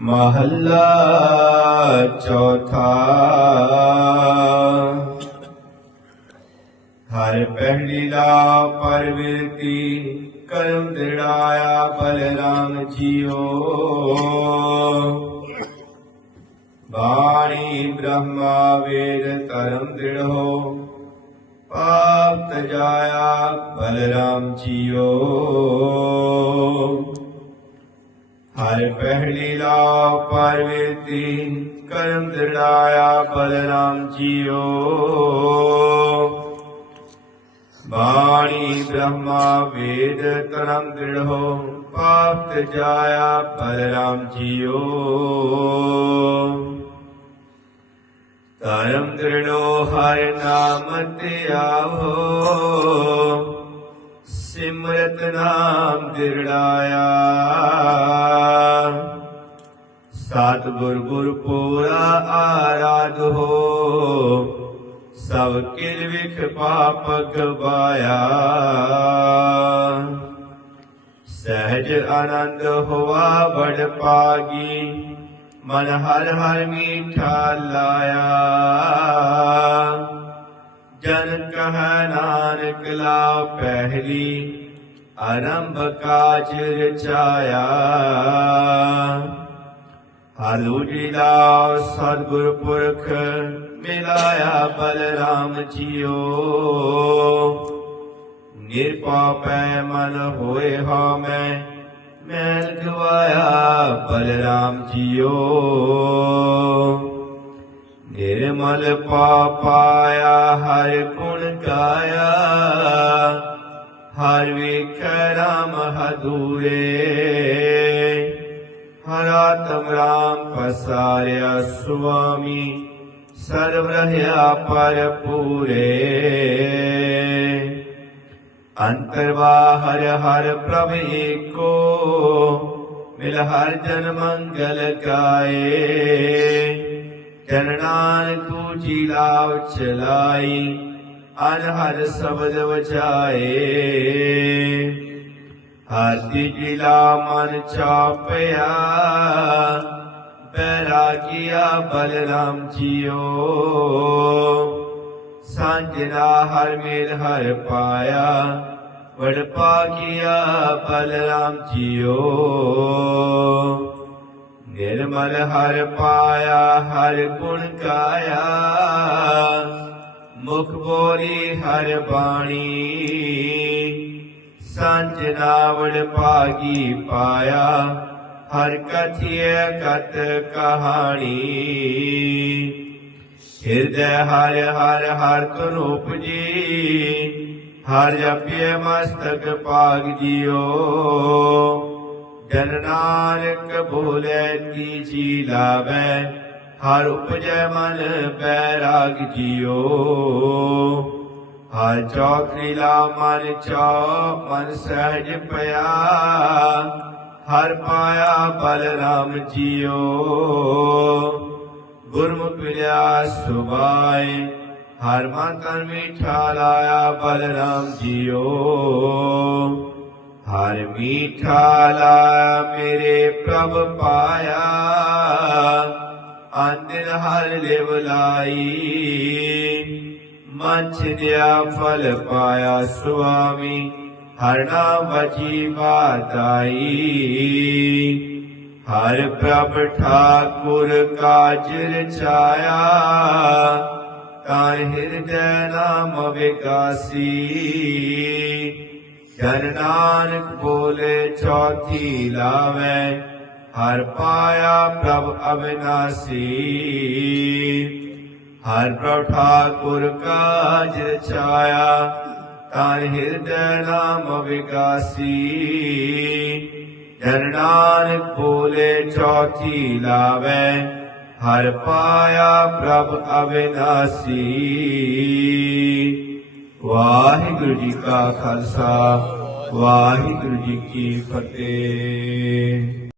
ਮਹੱਲਾ ਚੌਥਾ। ਹਰ ਪਹਿਲੀ ਲਾ ਪਰਵਿਰਤੀ ਕਰਮ ਦਿੜਾਇਆ ਬਲਰਾਮ ਜੀਓ। ਬਾਣੀ ਬ੍ਰਹਮਾ ਵੇਦ ਧਰਮ ਦਿੜੋ ਪਾਪ ਤਜਾਇਆ ਬਲਰਾਮ ਜੀਓ। ਹਰ ਪਹਿਲੀ ਲਾ ਪਰਵਿਰਤੀ ਕਰਮ ਦਿੜਾਇਆ ਬਲਰਾਮ ਜੀਓ। ਬਾਣੀ ਬ੍ਰਹਮਾ ਵੇਦ ਤਰੰਗ ਦ੍ਰਿੜੋ, ਪਾਪ ਜਾਇਆ ਬਲਰਾਮ ਜੀਓ। ਧਰਮ ਦ੍ਰਿੜੋ ਹਰ ਨਾਮ ਤੇ ਆਵੋ ਸਿਮਰਤ ਨਾਮ ਦਿਰੜਾਇਆ। ਸਤਿਗੁਰ ਗੁਰ ਪੂਰਾ ਆਰਾਧ ਹੋ। ਸਭ ਕਿਲ ਵਿਖ ਪਾਪ ਗਵਾਇਆ ਸਹਿਜ ਆਨੰਦ ਹੋਆ ਬੜ ਪਾਗੀ। ਮਨ ਹਰ ਹਰ ਮੀਠਾ ਲਾਇਆ। ਜਨ ਕਹ ਨਾਨਕ ਲਾ ਪਹਿਲੀ, ਆਰੰਭ ਕਾਜ ਰਚਾਇਆ। ਹਾਲੂ ਜੀ ਲਾ ਸਤਿਗੁਰ ਪੁਰਖ ਮਿਲਾਇਆ ਬਲਰਾਮ ਜੀਓ। ਨਿਰਪਾਪੈ ਮਨ ਹੋਏ ਹਾਂ ਮੈਂ ਮੈਲ ਗਵਾਇਆ ਬਲਰਾਮ ਜੀਓ। ਨਿਰਮਲ ਪਾਪਾਇਆ ਹਰ ਗੁਣ ਗਾਇਆ। ਹਰ ਵੇਖ ਰਾਮ ਹਦੂਰੇ। ਹਰਾ ਤਮ ਰਾਮ ਪਸਾਰਿਆ ਸੁਆਮੀ ਸਰਵ ਰਹਿਆ ਪਰ ਪੂਰੇ ਅੰਤਰ ਬਾਹਰ ਹਰ ਪ੍ਰਭ ਏਕੋ ਮਿਲ ਹਰ ਜਨ ਮੰਗਲ ਗਾਏ ਚਰਨਾਨ ਕੂ ਜੀ ਲਾਵ ਚਲਾਈ ਅਨ ਹਰ ਸ਼ਬਦ ਵਚਾਏ ਹਾਤੀ ਜਿਲਾ ਮਨ ਚਾਪਿਆ ਬੈਰਾਗੀਆ ਬਲਰਾਮ ਜੀਓ। ਸਾਂਝਨਾ ਹਰ ਮੇਲ ਹਰ ਪਾਇਆ ਵਡ ਪਾਗਿਆ ਬਲਰਾਮ ਜੀਓ। ਨਿਰਮਲ ਹਰ ਪਾਇਆ, ਹਰ ਗੁਣ ਗਾਇਆ, ਮੁਖ ਬੋਲੀ ਹਰ ਬਾਣੀ। ਸਾਂਝਨਾ ਭਾਗੀ ਪਾਇਆ, ਹਰ ਕਥਿਏ ਕਤ ਕਹਾਣੀ। ਹਿਰਦੈ ਹਰ ਹਰ ਹਰ ਤੁਨ ਉਪਜੀ, ਹਰ ਜਪਿਏ ਮਸਤਕ ਪਾਗ ਜਿਓ ਜਨ ਨਾਨਕ ਬੋਲੇ ਕੀ ਜੀ ਲਾਵੈ, ਹਰ ਉਪਜੈ ਮਨ ਬੈਰਾਗ ਜਿਓ ਹਰ ਚੌਖਰੀ ਮਨ ਚੌ ਮਨ ਸਹਿਜ ਪਿਆ। ਹਰ ਪਾਇਆ ਬਲਰਾਮ ਜੀਓ। ਗੁਰਮੁਖ ਮਿਲਿਆ ਸੁਭਾਏ। ਹਰ ਮਨ ਤਨ ਮੀਠਾ ਲਾਇਆ ਬਲਰਾਮ ਜੀਓ। ਹਰ ਮੀਠਾ ਲਾਇਆ ਮੇਰੇ ਪ੍ਰਭ ਪਾਇਆ। ਅੰਤਿਨ ਹਰ ਲਿਵ ਲਾਈ। ਮਨ ਛਿਦਿਆ ਫਲ ਪਾਇਆ ਸੁਆਮੀ, ਹਰ ਵਜੀ ਬਾਤਾਈ ਹਰ ਪ੍ਰਭ ਠਾਕੁਰ ਕਾਜ ਰਚਾਇਆ ਤਾਂ ਹਿਰਦੈ ਨਾਮ ਵਿਕਾਸੀ ਜਨ ਨਾਨਕ ਬੋਲੇ ਚੌਥੀ ਲਾਵੇ, ਹਰ ਪਾਇਆ ਪ੍ਰਭ ਅਵਿਨਾਸੀ। ਹਰ ਪ੍ਰਭ ਠਾਕੁਰ ਕਾਜ ਰਚਾਇਆ ਤਾਂ ਹਿਰਦੈ ਨਾਮ ਵਿਕਾਸੀ। ਜਨ ਬੋਲੇ ਚੌਥੀ ਲਾਵੇ, ਹਰ ਪਾਇਆ ਪ੍ਰਭ ਅਵਿਨਾਸੀ। ਵਾਹਿਗੁਰੂ ਜੀ ਕਾ ਖਾਲਸਾ, ਵਾਹਿਗੁਰੂ ਜੀ ਕੀ ਫਤਿਹ।